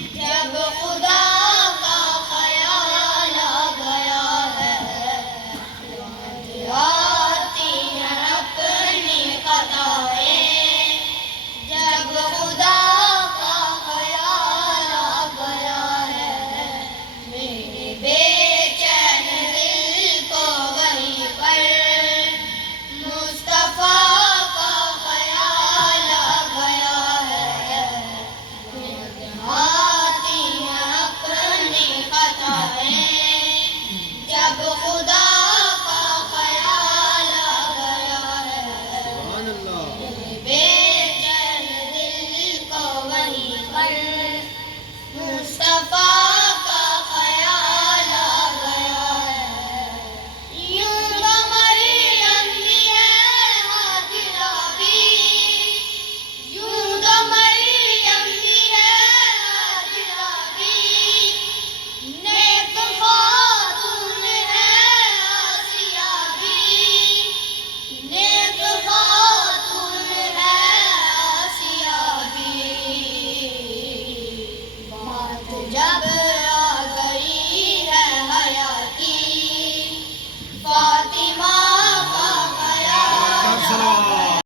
جب خدا کا خیال آ گیا ہے، آتی ہیں اپنی خطائیں۔ جب خدا کا خیال آ گیا ہے، میرے بے چین دل کو وہیں پر مصطفیٰ کا خیال آ گیا ہے۔ آتی ہیں اپنی خطائیں، جب خدا کا خیال آ گیا ہے، میرے بے چین دل کو وہیں پر مصطفیٰ